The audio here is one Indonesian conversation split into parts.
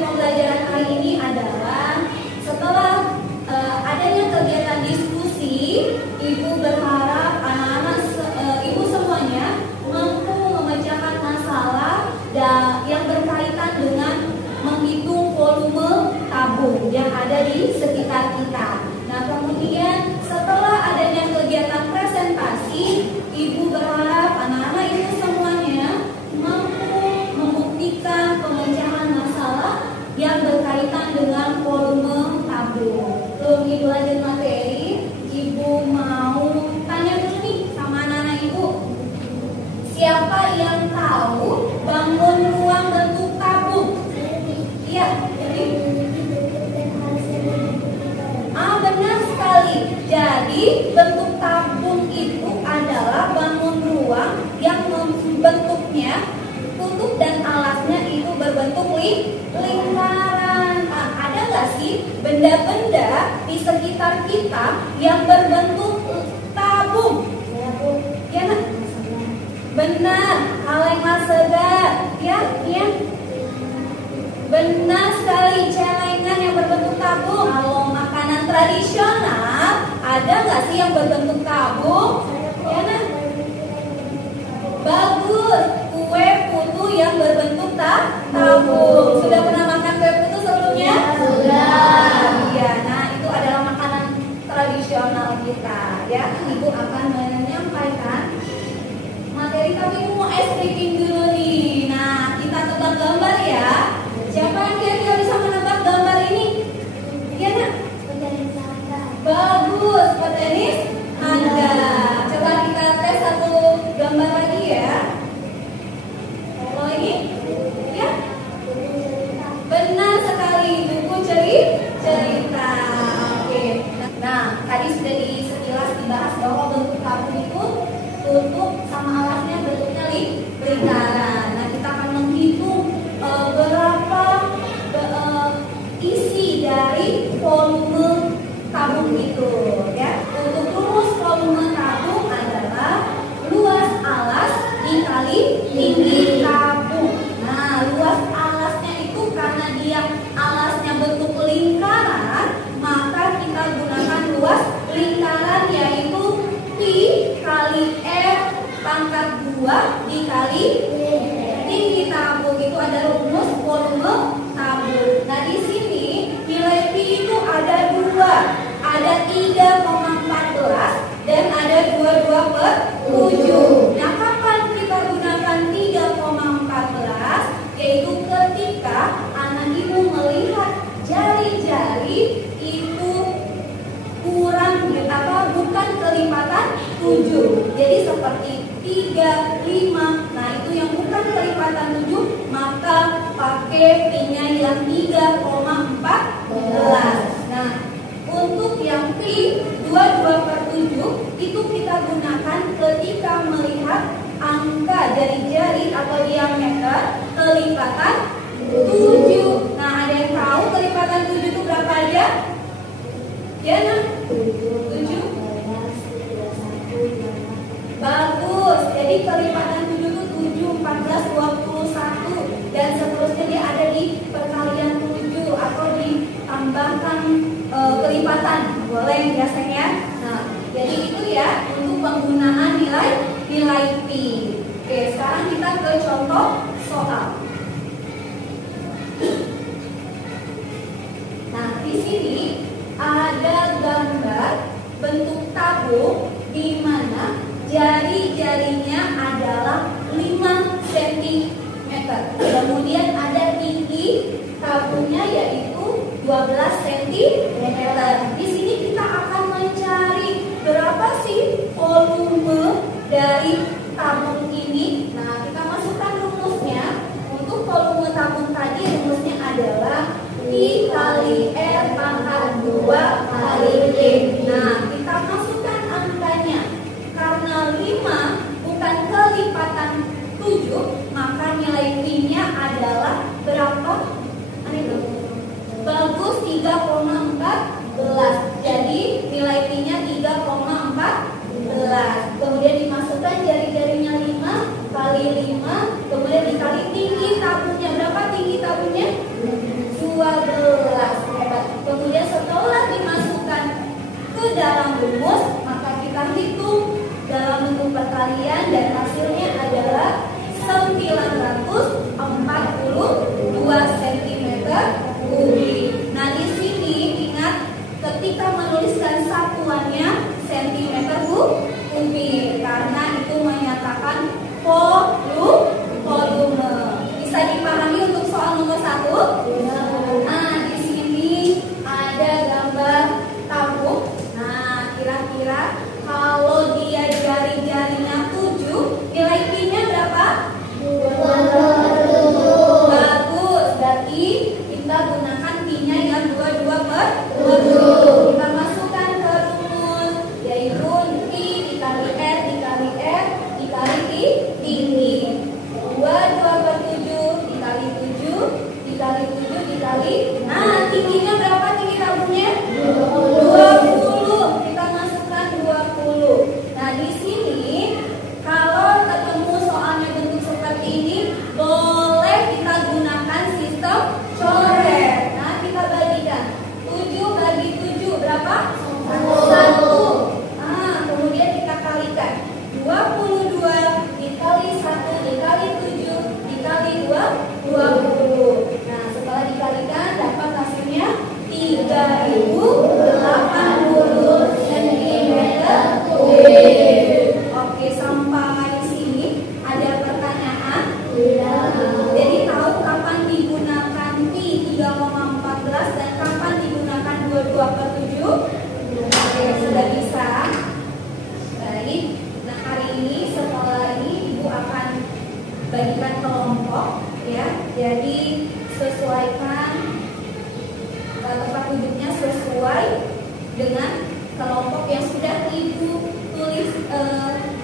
pembelajaran hari ini adalah setelah adanya kegiatan diskusi, Ibu berharap anak-anak Ibu semuanya mampu memecahkan masalah yang berkaitan dengan menghitung volume tabung yang ada di sekitar kita. Nah, kemudian setelah adanya kegiatan presentasi, Ibu berharap anak-anak Ibu semuanya mampu membuktikan pemecahan masalah yang berkaitan dengan volume tabung. Sebelum Ibu lanjut materi, Ibu mau tanya dulu nih sama anak-anak Ibu. Siapa yang tahu bangun ruang bentuk tabung? Iya, jadi benar sekali. Jadi bentuk tabung itu adalah bangun ruang yang bentuknya tutup dan alasnya itu berbentuk lingkaran. Ada nggak sih benda-benda di sekitar kita yang berbentuk tabung? Ya, nak? Benar, kaleng segar. Ya. Benar sekali, celengan yang berbentuk tabung. Kalau makanan tradisional, ada nggak sih yang berbentuk tabung? Ya, nah? Bagus, kue putu yang berbentuk tabung. Sudah pernah makan kue putu sebelumnya? Sudah. Iya, nah itu adalah makanan tradisional kita. Ya, Ibu akan menyampaikan materi kami. Mau ice breaking dulu nih. Nah, kita tebak gambar ya. Siapa yang kira-kira bisa menebak gambar ini? Iya, nak? Petenis Anda. Bagus, petenis Anda. Coba kita tes satu gambar lagi ya. Kalau ini, ya? Benar sekali, buku cerita. Oke. Nah, tadi sudah sekilas dibahas bahwa bentuk tabung itu tutup sama alasnya bentuknya lingkaran. Nah, kita akan menghitung berapa isi dari volume tabung itu, ya. Untuk rumus volume tabung adalah luas alas dikali tinggi tabung. Nah, luas alasnya itu karena dia alasnya bentuk lingkaran, maka kita gunakan luas lingkaran yaitu pi kali r pangkat 2 dikali tinggi tabung. Itu ada rumus volume tabung. Nah, di sini nilai pi itu ada 2, ada 3,14 dan ada 22/7. Nah, kapan kita gunakan 3,14? Yaitu ketika anak Ibu melihat jari-jari itu kurang atau bukan kelipatan 7. Jadi seperti 3, 5. Nah, itu yang bukan kelipatan 7, maka pakai pi-nya yang 3,14. Nah, untuk yang pi 22/7 itu kita gunakan ketika melihat angka jari-jari atau diameter kelipatan 7. Nah, ada yang tahu kelipatan 7 itu berapa aja? Ya, nah? 7. Bagus. Jadi kelipatan 7 itu 7, 14, 21 dan seterusnya dia ada di perkalian 7 atau ditambahkan kelipatan. Boleh biasanya. Nah, jadi itu ya untuk penggunaan nilai pi. Oke, sekarang kita ke contoh soal. Nah, di sini ada gambar bentuk tabung di mana jari-jarinya adalah 5 cm. Kemudian ada tinggi tabungnya yaitu 12 cm. Di sini kita akan mencari berapa sih volume dari tabung ini. Nah, kita masukkan rumusnya. Untuk volume tabung tadi rumusnya adalah pi kali r pangkat 2 kali t. Nah, kita masukkan angkanya. Karena 5 bukan kelipatan 7, maka nilai pi-nya adalah berapa? Bagus, 3,14. Jadi nilai pi-nya 3,14. Kemudian dimasukkan jari-jarinya 5 kali 5, kemudian dikali tinggi tabungnya. Berapa tinggi tabungnya? 10 12. Hebat. Kemudian setelah dimasukkan ke dalam rumus, maka kita hitung dalam bentuk perkalian dan hasilnya adalah 942 cm kubik. Nah, di sini ingat ketika menuliskan satuannya cm kubik karena itu menyatakan volume. Bisa dipahami untuk soal nomor 1? Nah, di sini ada gambar tabung. Nah, kira-kira kalau dia jari-jarinya 7, nilai pi-nya berapa? 20. Bagus, berarti kita gunakan pi-nya yang 22/7. Kita masukkan ke rumus, yaitu pi dikali r dikali r dikali pi tinggi. 22/7 dikali 7 dikali 7 dikali. Nah, tingginya berapa tinggi tabungnya? 20. Kita masukkan 20. Nah, di sini kalau ketemu soalnya bentuk seperti ini, boleh kita gunakan sistem coret. Nah, kita bagikan 7 bagi 7 berapa? 1. Nah, kemudian kita kalikan 22 dikali 1 dikali 7 dikali 2, 20. Nah, setelah dikalikan dapat hasilnya 3080 cm kubik. Oke, sampai di sini ada pertanyaan? Jadi tahu kapan digunakan pi 3,14 dan kapan digunakan 22/7? Oke, sudah bisa. Baik. Nah, hari ini setelah ini Ibu akan bagikan kelompok ya. Jadi sesuaikan tempat duduknya sesuai dengan kelompok yang sudah Ibu tulis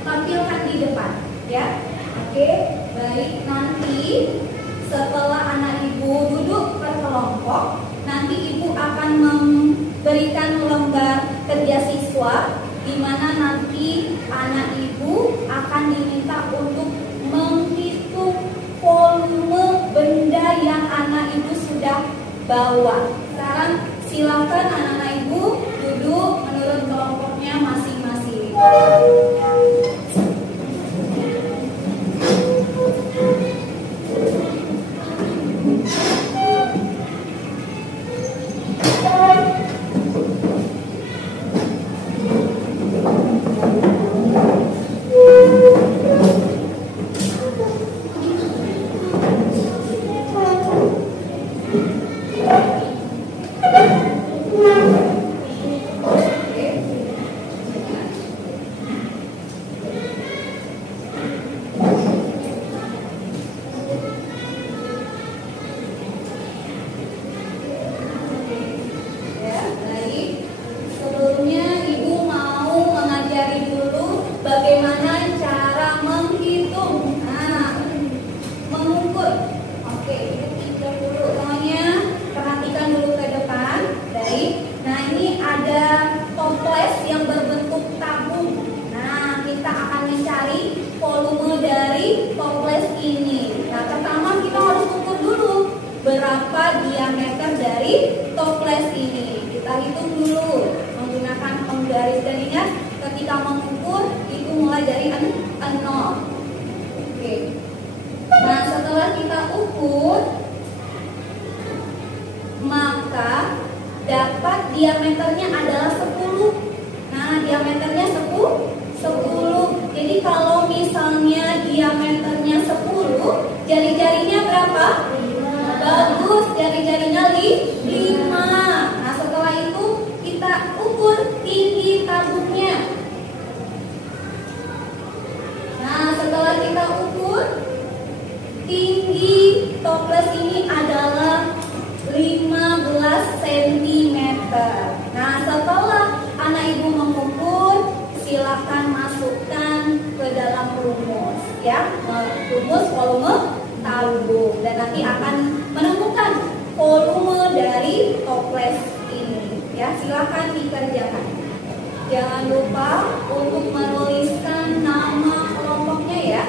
tampilkan di depan ya. Oke, baik, nanti setelah anak Ibu duduk per kelompok, nanti Ibu akan memberikan lembar kerja siswa di mana nanti anak Ibu akan diminta untuk menghitung volume benda yang anak Ibu sudah bawa. Sekarang silakan anak-anak Ibu duduk menurut kelompoknya masing-masing. Berapa diameter dari toples ini? Kita hitung dulu menggunakan penggaris, dan ingat ketika mengukur itu mulai dari 0. Oke. Nah, setelah kita ukur, maka dapat diameternya adalah 10. Nah, diameternya 10. Jadi kalau misalnya diameternya 10, jari-jarinya berapa? Bagus, jari-jarinya 5. Nah, setelah itu kita ukur tinggi tabungnya. Nah, setelah kita ukur tinggi toples ini adalah 15 cm. Nah, setelah anak Ibu mengukur, silakan masukkan ke dalam rumus ya, rumus volume tabung, dan nanti akan menemukan volume dari toples ini ya. Silakan dikerjakan. Jangan lupa untuk menuliskan nama kelompoknya ya.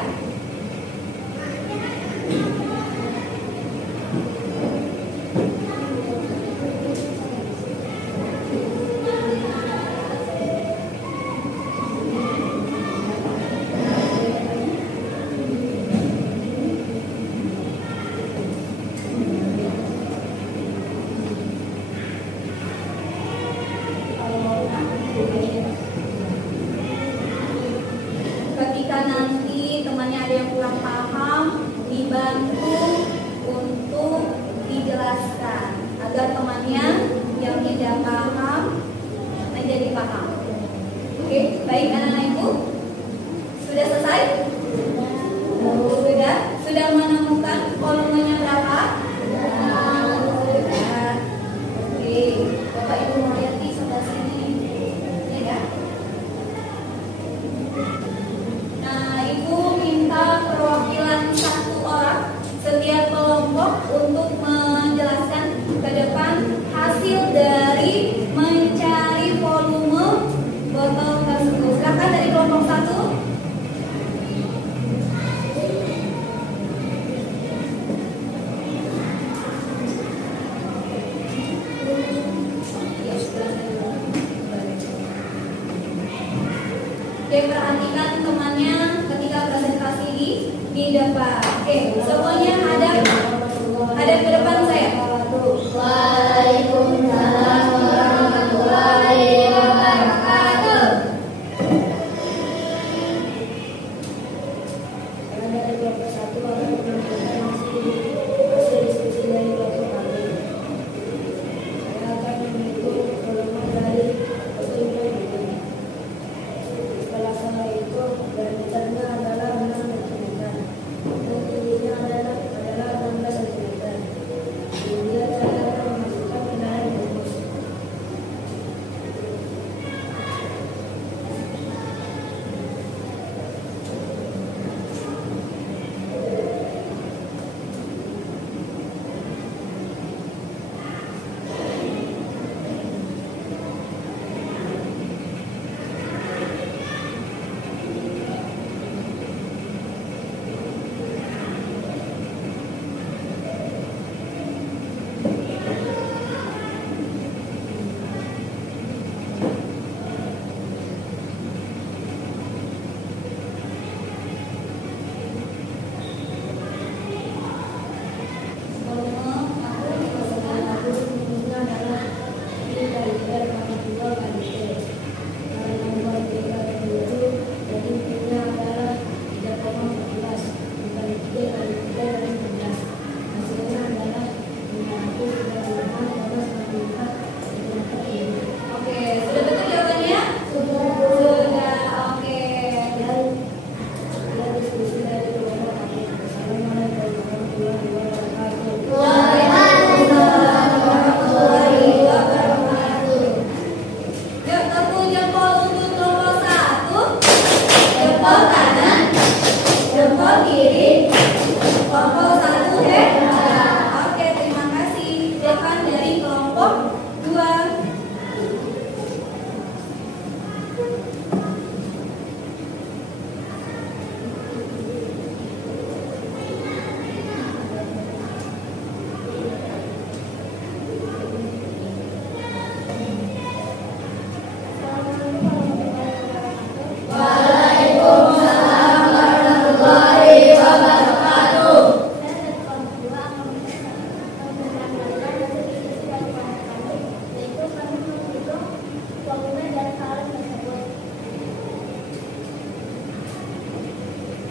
nanti temannya ada yang kurang paham, dibantu untuk dijelaskan agar temannya yang tidak paham menjadi paham. Oke, baik anak-anak ibu, sudah selesai? Sudah menemukan volumenya berapa? Sudah. Oke, Bapak Ibu mau lihat di sebelah sini, ya. Nah, Ibu minta perwakilan satu orang setiap kelompok untuk menjelaskan ke depan hasil dari mencari volume botol tersebut. Silakan dari kelompok satu. Oke, perhatikan temannya ketika presentasi di depan. Oke, semuanya hadap ke depan saya. Waalaikumsalam warahmatullahi wabarakatuh. Dari kelompok satu akan menyampaikan hasil diskusi dari kelompok kami. Saya akan menghitung volume dari volume ini. Setelah saya hitung, diameternya adalah 6 cm dan tingginya adalah 16 cm. Kemudian saya akan memasukkan ke dalam rumus.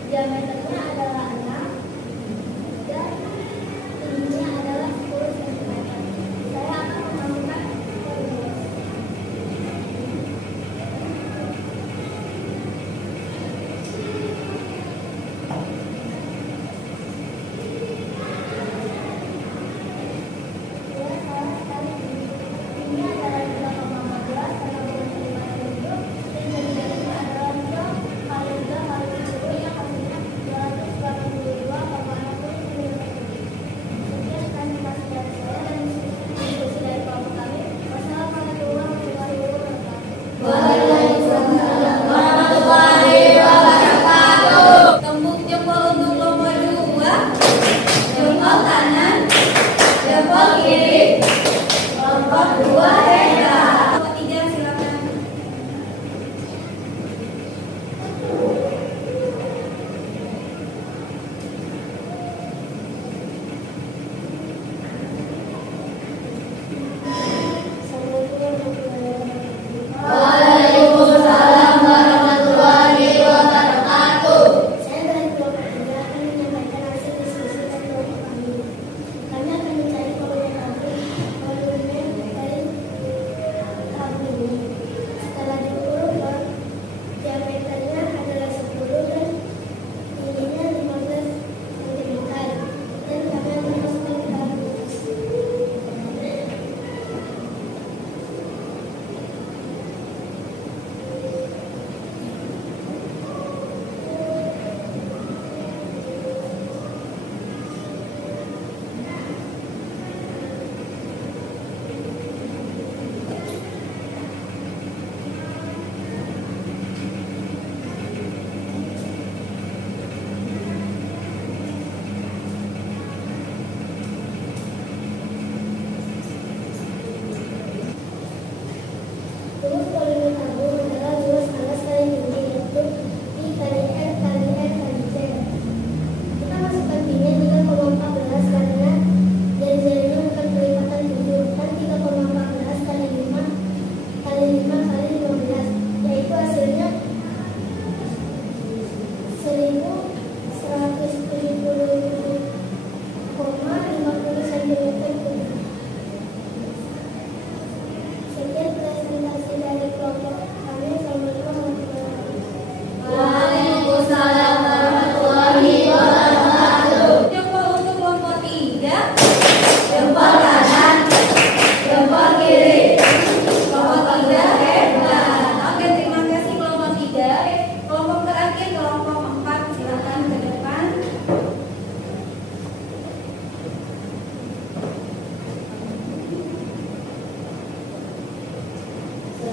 Diameternya adalah 6 dan tingginya adalah 10 cm. Saya akan memasukkan volume. Ini adalah 3,14 dan 25 dan jadinya adalah 3 kali 3 kali 10 yang hasilnya 25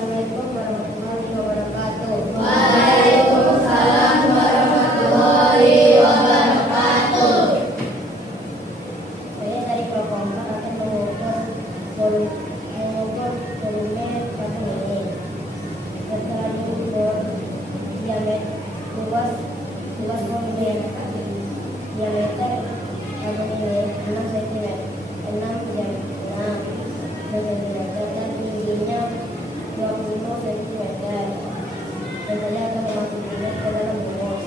Assalamualaikum warahmatullahi wabarakatuh. Waalaikumsalam warahmatullahi wabarakatuh. Saya dari kelompok 4 akan mengukur volume patung ini. Setelah diukur diameter luas volume diameter patung ini 6 cm, 6 cm dan tingginya 20 cm. Dan saya akan memasukkannya ke dalam rumus.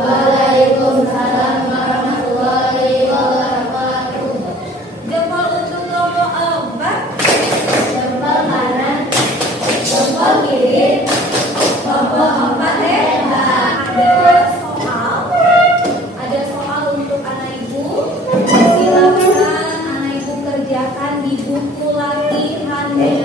Waalaikumsalam warahmatullahi wabarakatuh. Jempol untuk kelompok 4. Jempol kanan, jempol kiri, Kelompok 4 hebat. Ada soal untuk anak ibu. Silakan anak ibu kerjakan di buku latihannya.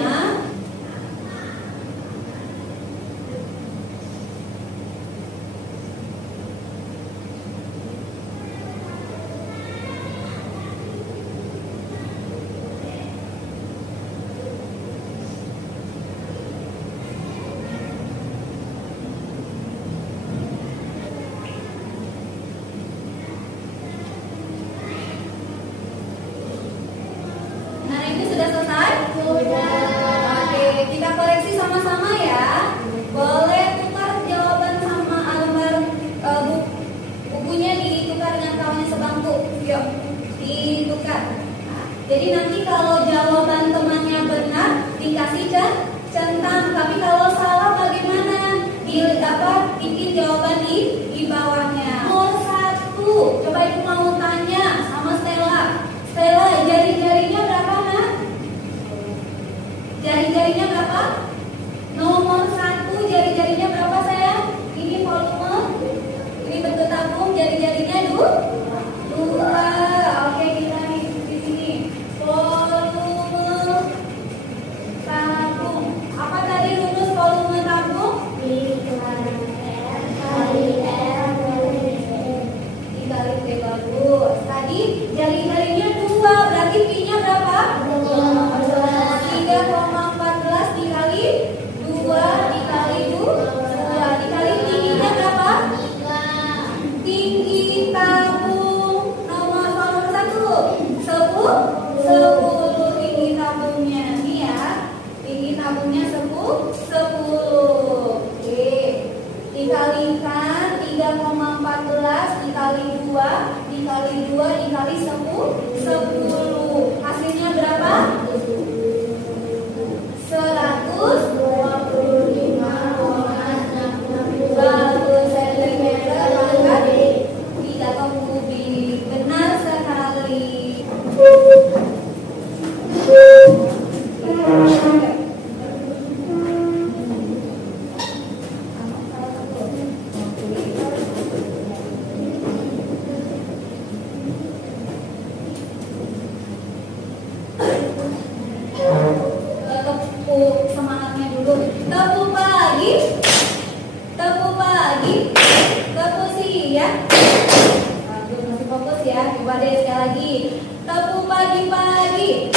Anak ibu sudah selesai? Oke, kita koreksi sama-sama ya. Boleh tukar jawaban sama lembar bukunya ditukar dengan kawannya sebangku. Yuk, ditukar. Jadi nanti kalau jawaban temannya benar dikasih centang, tapi kalau salah bagaimana? Bikin jawaban di bawahnya. Nomor 1, coba ibu mau tanya sama Stella. Stella, jari-jarinya berapa, Nak? Jari-jarinya berapa? Nomor 1, jari-jarinya berapa, sayang? Ini volume. Ini bentuk tabung, jari-jarinya 2. Oke, kita di sini. Volume tabung. Apa tadi rumus volume tabung? Dikali P bagus. Tadi jari-jarinya 2, berarti P-nya berapa? 3,14 dikali 2 dikali 2 dikali tingginya berapa? Tinggi tabung nomor 1 10 tinggi tabungnya ini ya. Tinggi tabungnya 10. Oke. Dikalikan 3,14 dikali 2 dikali 2 dikali 10. Hasilnya berapa? 125,62 cm tidak kubik. Benar sekali. Tepuk semangatnya dulu. Tepuk pagi. Tepuk siang. Aduh, masih fokus ya. Coba deh sekali lagi. Tepuk pagi-pagi.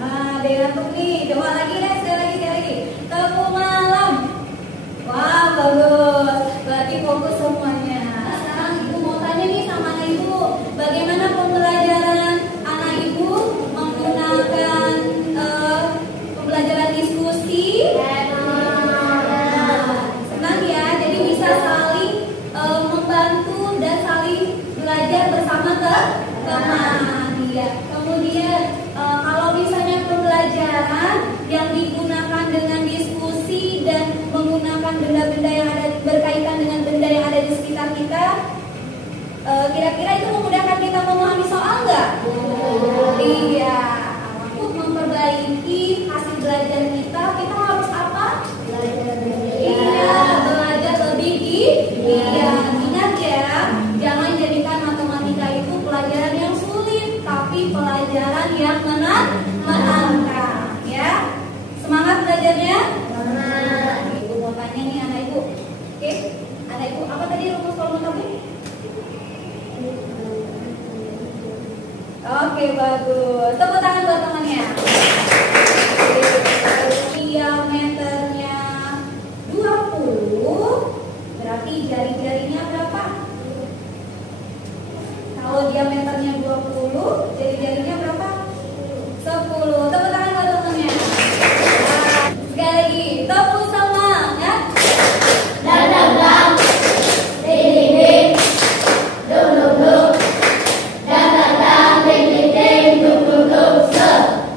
Nah, dia ngantuk nih. Coba lagi deh, sekali lagi. Tepuk malam. Wah, bagus. Berarti fokus semuanya. Sekarang ibu mau tanya nih sama anak ibu, bagaimana pembelajaran anak ibu menggunakan pembelajaran diskusi? Senang ya, jadi bisa saling membantu dan saling belajar bersama teman. Ya. Kemudian kalau misalnya pembelajaran yang digunakan Kira-kira itu memudahkan kita memahami soal nggak? Iya. Untuk memperbaiki hasil belajar kita harus apa? Iya, belajar lebih iya. Ingat ya, jangan jadikan matematika itu pelajaran yang sulit, tapi pelajaran yang menantang. Ya, semangat belajarnya. Ibu mau tanya nih anak ibu. Oke, anak ibu apa tadi rumus volume tabung? Oke, bagus. Tepuk tangan buat temannya. Diameternya 20, berarti jari-jarinya berapa? Kalau diameternya 20, jari-jarinya berapa? 10. Tepuk tangan buat temannya. Sekali lagi, tepuk semangat. Dadang, ding, dum, dum, dum. Dadang, ding, dum, dum, dum, se.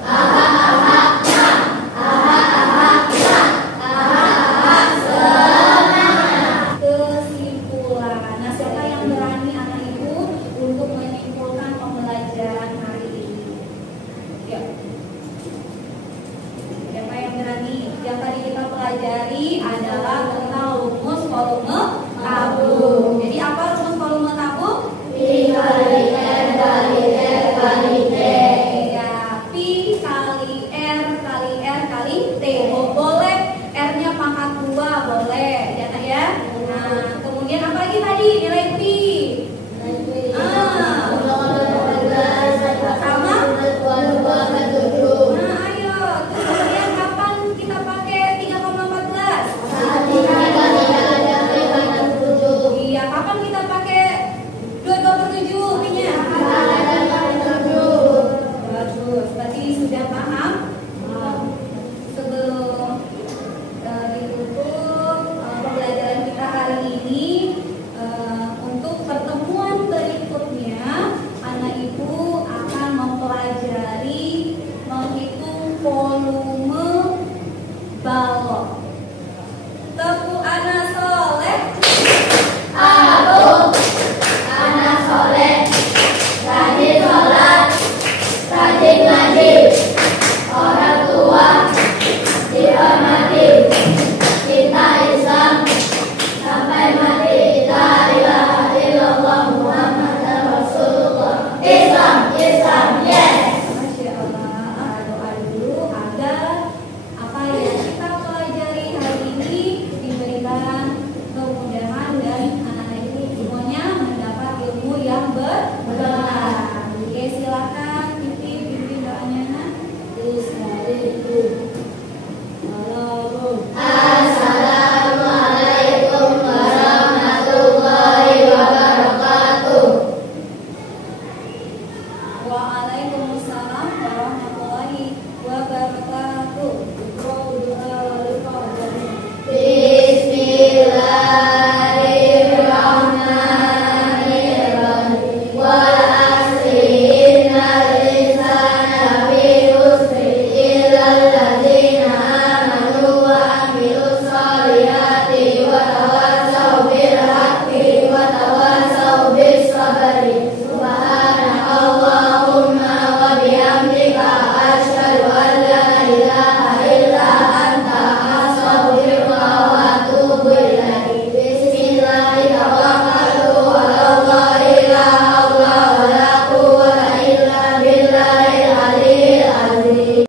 Aha, aha, ha. Aha, aha, ha. Aha, aha, semangat. Kesimpulan. Nah, siapa yang berani anak ibu untuk menyimpulkan pembelajaran hari ini? Yuk. Siapa yang berani? Yang tadi kita pelajari adalah tentang rumus volume tabung. Jadi apa rumus volume tabung? Dikali N kali R kali